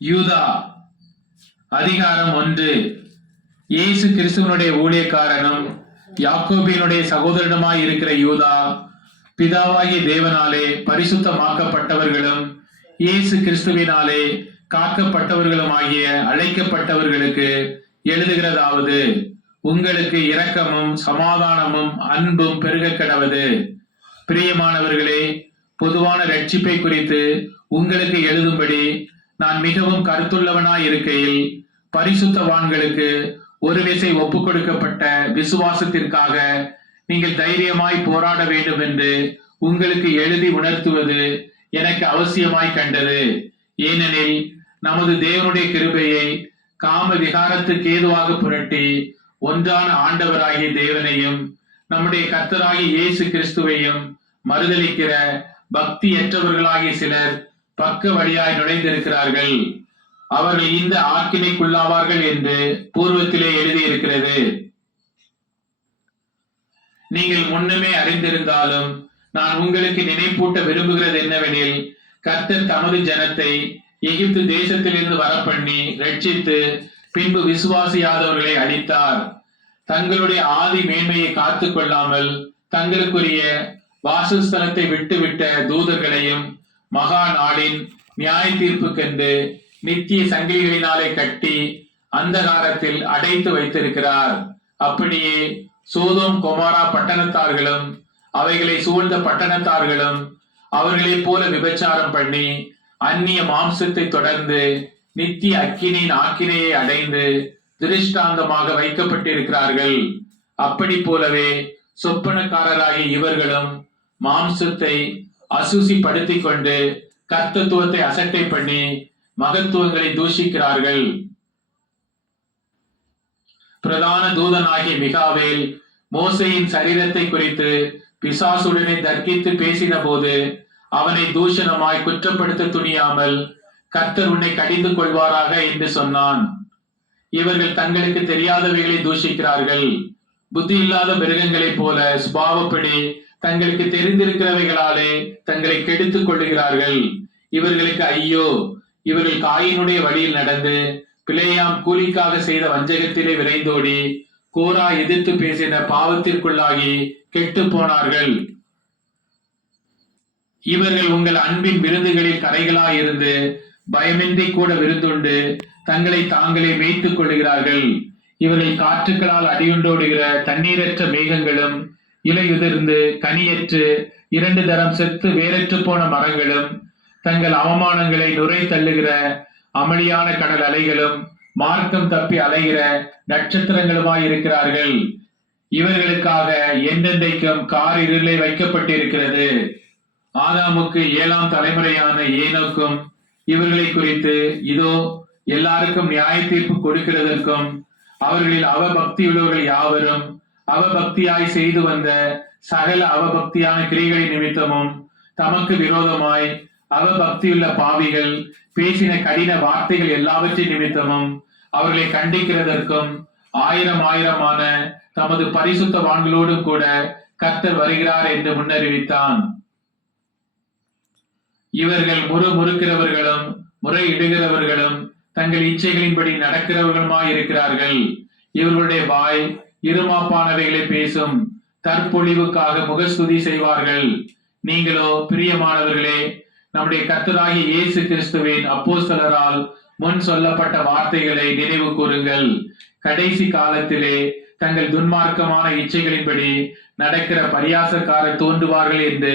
யூதா அதிகாரம் 1. இயேசு கிறிஸ்துவனுடைய ஊழியக்காரனும் யாக்கோபினுடைய சகோதரனுமாய் இருக்கிற யூதா, பிதாவாகிய தேவனாலே பரிசுத்தமாக்கப்பட்டவர்களும் இயேசு கிறிஸ்துவினாலே காக்கப்பட்டவர்களுமாகிய அழைக்கப்பட்டவர்களுக்கு எழுதுகிறதாவது, உங்களுக்கு இரக்கமும் சமாதானமும் அன்பும் பெருக கடவது. பிரியமானவர்களே, பொதுவான ரட்சிப்பை குறித்து உங்களுக்கு எழுதும்படி நான் மிகவும் கருத்துள்ளவனாய் இருக்கையில், பரிசுத்தவான்களுக்கு ஒரு விசை ஒப்புக் கொடுக்கப்பட்ட விசுவாசத்திற்காக நீங்கள் தைரியமாய் போராட வேண்டும் என்று உங்களுக்கு எழுதி உணர்த்துவது எனக்கு அவசியமாய் கண்டது. ஏனெனில் நமது தேவனுடைய கிருபையை காம விகாரத்துக்கு ஏதுவாக புரட்டி ஒன்றான ஆண்டவராகிய தேவனையும் நம்முடைய கர்த்தராகிய இயேசு கிறிஸ்துவையும் மறுதலிக்கிற பக்தியற்றவர்களாகிய சிலர் பக்க வழியாய் நுழைந்திருக்கிறார்கள். அவர்கள் இந்த ஆக்கினைக்குள்ளாவார்கள் என்று பூர்வத்திலே எழுதியிருக்கிறது. நீங்கள் முன்னமே அறிந்திருந்தாலும் நான் உங்களுக்கு நினைப்பூட்ட விரும்புகிறது என்னவெனில், கர்த்தர் தமது ஜனத்தை எகிப்து தேசத்திலிருந்து வரப்பண்ணி ரட்சித்து பின்பு விசுவாசியாதவர்களை அழித்தார். தங்களுடைய ஆதி மேன்மையை காத்து கொள்ளாமல் தங்களுக்குரிய வாசஸ்தலத்தை விட்டுவிட்ட தூதர்களையும் மகா நாளின் நியாய தீர்ப்புக்கென்று நித்திய சங்கிலிகளினாலே கட்டி அந்தகாரத்தில் அடைத்து வைத்திருக்கிறார். அப்படியே சோதோம் கொமாரா பட்டணத்தார்களும் அவைகளை சூழ்ந்த பட்டணத்தார்களும் அவர்களைப் போல விபச்சாரம் பண்ணி அந்நிய மாம்சத்தை தொடர்ந்து நித்திய அக்கினியின் ஆக்கினையை அடைந்து திருஷ்டாந்தமாக வைக்கப்பட்டிருக்கிறார்கள். அப்படி போலவே சொப்பனக்காரராகிய இவர்களும் மாம்சத்தை அசுசிப்படுத்திக் கொண்டு கர்த்தத்துவத்தை அசட்டை பண்ணி மகத்துவங்களை தூஷிக்கிறார்கள். பிரதான தூதனாகிய மிகாவேல் மோசையின் சரீரத்தை குறித்து பிசாசுடனே தர்க்கித்து பேசின போது அவனை தூஷணமாய் குற்றப்படுத்த துணியாமல், கர்த்தர் உன்னை கடிந்து கொள்வாராக என்று சொன்னான். இவர்கள் தங்களுக்கு தெரியாதவைகளை தூஷிக்கிறார்கள். புத்தி இல்லாத மிருகங்களைப் போல சுபாவப்படி தங்களுக்கு தெரிந்திருக்கிறவைகளாலே தங்களை கெடுத்துக் கொள்ளுகிறார்கள். இவர்களுக்கு ஐயோ! இவர்கள் காயினுடைய வழியில் நடந்து பிளேயாம் கூலிக்காக செய்த வஞ்சகத்திலே விரைந்தோடி கோரா எதிர்த்து பேசின பாவத்திற்குள்ளாகி கெட்டு போனார்கள். இவர்கள் உங்கள் அன்பின் விருந்துகளில் கரைகளாயிருந்து பயமின்றி கூட விருந்துண்டு தங்களை தாங்களே மேய்த்துக் கொள்ளுகிறார்கள். இவர்கள் காற்றுக்களால் அடியுண்டோடுகிற தண்ணீரற்ற மேகங்களும் இலையுதிர்ந்து கனியற்று 2 தரம் செத்து வேறற்று போன மரங்களும் தங்கள் அவமானங்களை நுரை தள்ளுகிற அமளியான கடல் அலைகளும் மார்க்கம் தப்பி அலைகிற நட்சத்திரங்களுமாய் இருக்கிறார்கள். இவர்களுக்காக என்றென்றைக்கும் கார் இருளை வைக்கப்பட்டிருக்கிறது. ஆதாமுக்கு 7ஆம் தலைமுறையான ஏனோக்கும் இவர்களை குறித்து, இதோ எல்லாருக்கும் நியாய தீர்ப்பு கொடுக்கிறதற்கும் அவர்களில் அவபக்தியுள்ளவர்கள் யாவரும் அவபக்தியாய் செய்து வந்த சகல அவபக்தியான கிரிகளின் நிமித்தமும் தமக்கு விரோதமாய் அவபக்தியுள்ள பாவிகள் பேசின கடின வார்த்தைகள் எல்லாவற்றின் நிமித்தமும் அவர்களை கண்டிக்கிறதற்கும் 1000 தமது பரிசுத்தவான்களோடும் கூட கர்த்தர் வருகிறார் என்று முன்னறிவித்தான். இவர்கள் முறுமுறுக்கிறவர்களும் முறையிடுகிறவர்களும் தங்கள் இச்சைகளின்படி நடக்கிறவர்களுமாய் இருக்கிறார்கள். இவர்களுடைய வாய் இருமாப்பானவைகளை பேசும், தற்பொழிவுக்காக முகஸ்துதி செய்வார்கள். நீங்களோ பிரியமானவர்களே, நம்முடைய கர்த்தராகிய இயேசு கிறிஸ்துவின் அப்போஸ்தலரால் முன் சொல்லப்பட்ட வார்த்தைகளை நினைவு கூறுங்கள். கடைசி காலத்திலே தங்கள் துன்மார்க்கமான இச்சைகளின்படி நடக்கிற பரியாசக்காரர் தோன்றுவார்கள் என்று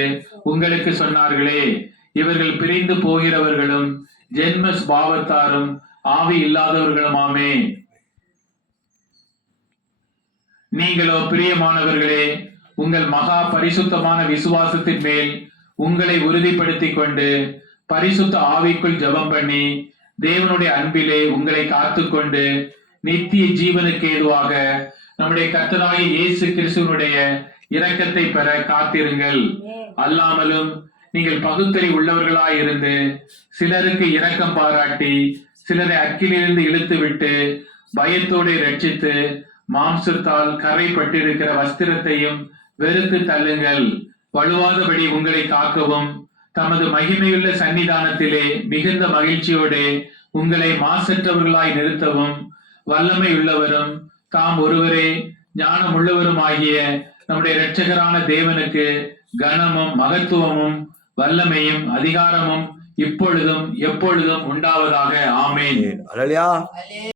உங்களுக்கு சொன்னார்களே. இவர்கள் பிரிந்து போகிறவர்களும் ஜென்ம பாவத்தாரும் ஆவி இல்லாதவர்களுமாமே. நீங்களோ பிரியமானவர்களே, உங்கள் மகா பரிசுத்தமான விசுவாசத்தின் மேல் உங்களை உறுதிப்படுத்திக் கொண்டு பரிசுத்த ஆவிக்குள் ஜெபம் பண்ணி தேவனுடைய அன்பிலே உங்களை காத்துக்கொண்டு நித்திய ஜீவனுக்கு ஏதுவாக நம்முடைய கர்த்தராகிய இயேசு கிறிஸ்துவனுடைய இரக்கத்தை பெற காத்திருங்கள். அல்லாமலும் நீங்கள் பகுத்தறி உள்ளவர்களாயிருந்து சிலருக்கு இரக்கம் பாராட்டி சிலரை அக்கிலிருந்து இழுத்து விட்டு பயத்தோடு ரட்சித்து மாம்சத்தால் கரை பட்டிருக்கிற வஸ்திரத்தையும் வெறுத்து தள்ளுங்கள். வலுவாதபடி உங்களை காக்கவும் தமது மகிமையுள்ள சன்னிதானத்திலே மிகுந்த மகிழ்ச்சியோடு உங்களை மாசற்றவர்களாய் நிறுத்தவும் வல்லமை உள்ளவரும் தாம் ஒருவரே ஞானம் உள்ளவருமாகிய நம்முடைய இரட்சகரான தேவனுக்கு கனமும் மகத்துவமும் வல்லமையும் அதிகாரமும் இப்பொழுதும் எப்பொழுதும் உண்டாவதாக. ஆமென். அல்லேலூயா.